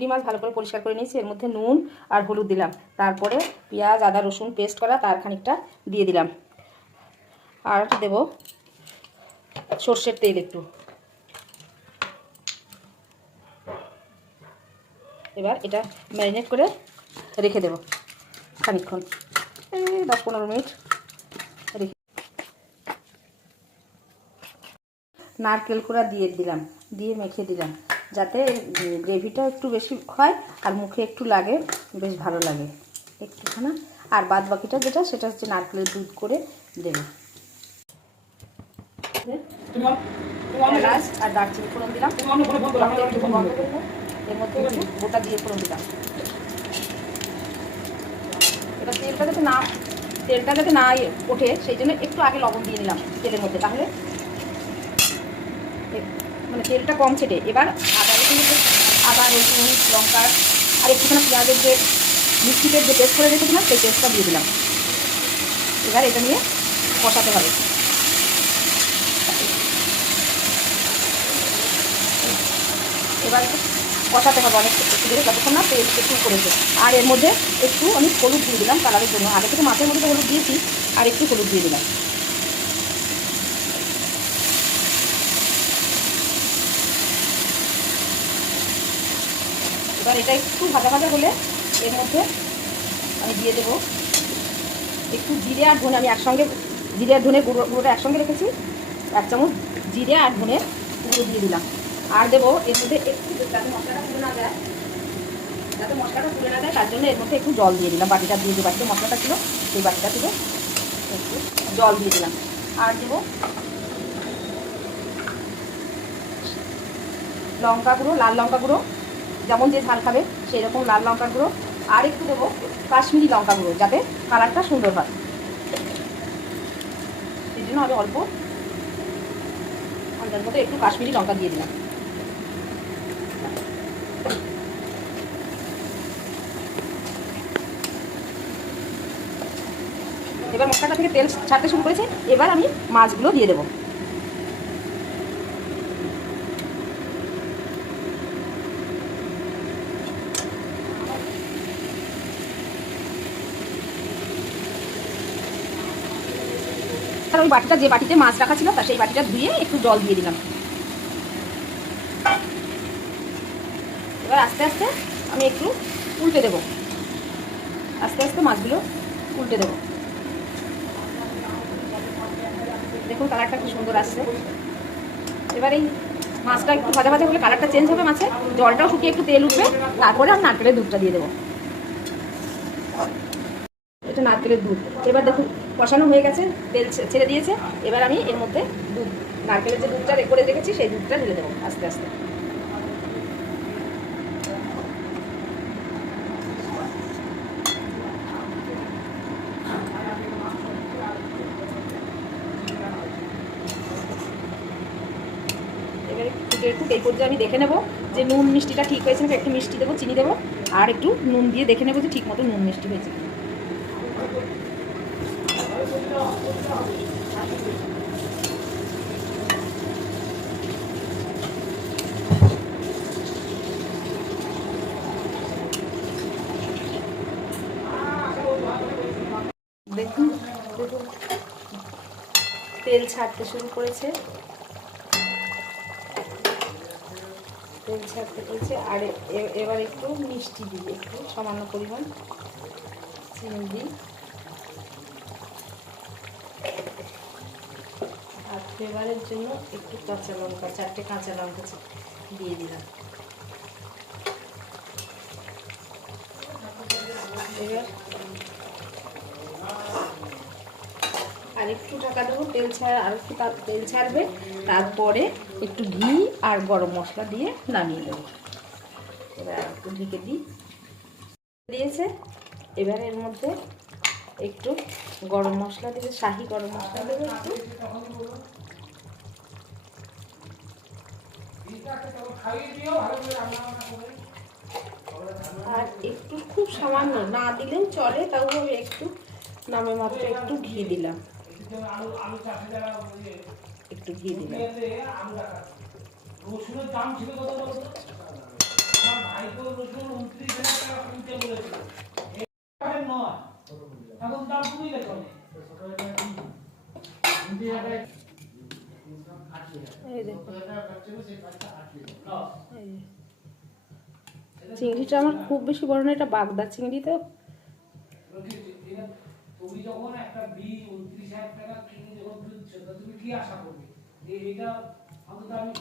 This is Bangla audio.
চিংড়ি মাছ ভালো করে পরিষ্কার করে নিয়েছি। এর মধ্যে নুন আর হলুদ দিলাম, তারপরে পেঁয়াজ আদা রসুন পেস্ট করা তার খানিকটা দিয়ে দিলাম, আর দেব সর্ষের তেল একটু। এবার এটা ম্যারিনেট করে রেখে দেব খানিকক্ষণ, 10-15 মিনিট রেখে। নারকেল কোড়া দিয়ে দিলাম, দিয়ে মেখে দিলাম, যাতে গ্রেভিটা একটু বেশি হয় আর মুখে একটু লাগে, বেশ ভালো লাগে একটুখানা। আর বাদ বাকিটা যেটা, সেটা হচ্ছে নারকেলের দুধ করে দেবো। এলাচ আর দারচিনি ফোড়ন দিলাম, এর মধ্যে একটু গোটা দিয়ে ফোড়ন দিলাম। এবার তেলটা যাতে না ওঠে সেই জন্য একটু আগে লবণ দিয়ে নিলাম তেলের মধ্যে, তাহলে মানে তেলটা কম ছেটে। এবার আদা রসুন লঙ্কা আর একটুখানি পেঁয়াজের যে মিষ্টিদের যে পেস্ট করে রেখেছিলাম সেই পেস্টটা দিয়ে দিলাম। এবার এটা নিয়ে কষাতে হবে। এবার কষাতে হবে অনেক একটু ধরে, যতক্ষণ না তেল একটু করেছে। আর এর মধ্যে একটু আমি হলুদ দিয়ে দিলাম কালারের জন্য, আগে থেকে মাছের মধ্যে হলুদ দিয়েছি, আর একটু হলুদ দিয়ে দিলাম। এবার এটা একটু ভাজা ভাজা হলে এর মধ্যে আমি দিয়ে দেবো একটু জিরে আর ধনে। আমি একসঙ্গে জিরে আর ধনে গুঁড়োটা একসঙ্গে রেখেছি, 1 চামচ জিরে আর ধনে গুঁড়ো দিয়ে দিলাম। আর দেবো এর মধ্যে একটু, যাতে মশলাটা পুড়ে না যায়, তার জন্য এর মধ্যে একটু জল দিয়ে দিলাম। বাটিটা দিয়ে, যে বাটিতে মশলাটা ছিল সেই বাটিটা থেকে একটু জল দিয়ে দিলাম। আর দেবো লঙ্কা গুঁড়ো, লাল লঙ্কা গুঁড়ো, যেমন যে ঝাল খাবে সেই রকম লাল লঙ্কা গুঁড়ো। আর একটু দেবো কাশ্মীরি লঙ্কা গুঁড়ো, যাতে কালারটা সুন্দর হয়। সেই জন্য আমি অল্প আন্দাজ মতো একটু কাশ্মীরি লঙ্কা দিয়ে দিলাম। এবার মশলাটা থেকে তেল ছাড়তে শুরু করেছে, এবার আমি মাছগুলো দিয়ে দেবো। আর ওই বাটিটা, যে বাটিতে মাছ রাখা ছিল, তা সেই বাটিটা ধুয়ে একটু জল দিয়ে দিলাম। এবার আস্তে আস্তে আমি একটু উল্টে দেবো, আস্তে আস্তে মাছগুলো উল্টে দেবো। দেখুন কালারটা কি সুন্দর আসছে। এবার এই মাছটা একটু ভাজা ভাজা হলে কালারটা চেঞ্জ হবে, মাছে জলটাও শুকিয়ে একটু তেল উঠবে, তারপরে আমি নারকেলের দুধটা দিয়ে দেবো। এটা নারকেলের দুধ। এবার দেখুন কষানো হয়ে গেছে, তেল ছেড়ে দিয়েছে। এবার আমি এর মধ্যে দুধ, নারকেলের যে দুধটা করে রেখেছি সেই দুধটা ঢেলে দেবো আস্তে আস্তে। এবারে একটু এই পর্যায়ে আমি দেখে নেবো যে নুন মিষ্টিটা ঠিক হয়েছে নাকি। একটু মিষ্টি দেবো, চিনি দেবো, আর একটু নুন দিয়ে দেখে নেবো যে ঠিক মতো নুন মিষ্টি হয়েছে। দেখুন দেখুন তেল ছাড়তে শুরু করেছে, আর এবার একটু মিষ্টি দিই, একটু সামান্য পরিমাণ চিনি দিই, আর ফ্লেভারের জন্য একটু কাঁচা লঙ্কা, 4টে কাঁচা লঙ্কা দিয়ে দিলাম। এবার আর একটু ঢাকা দেবো, আর একটু তেল ছাড়বে, তারপরে একটু ঘি আর গরম মশলা দিয়ে নামিয়ে দেবো। এবার একটু ঢেকে দিয়েছে। এবার এর মধ্যে একটু গরম মশলা দেবে, শাহি গরম মশলা দেবে একটু, আর একটু খুব সামান্য, না দিলেও চলে, তাও আমি একটু নামে মাত্র একটু ঘি দিলাম, একটু ঘি দিলাম। এই দেখো, চিংড়িটা আমার খুব বেশি বড় না, এটা বাগদা চিংড়ি তো। তুমি যখন একটা 29,000 টাকা কিনে যখন দিচ্ছ, তুমি কি আশা করবে? এইটা আমি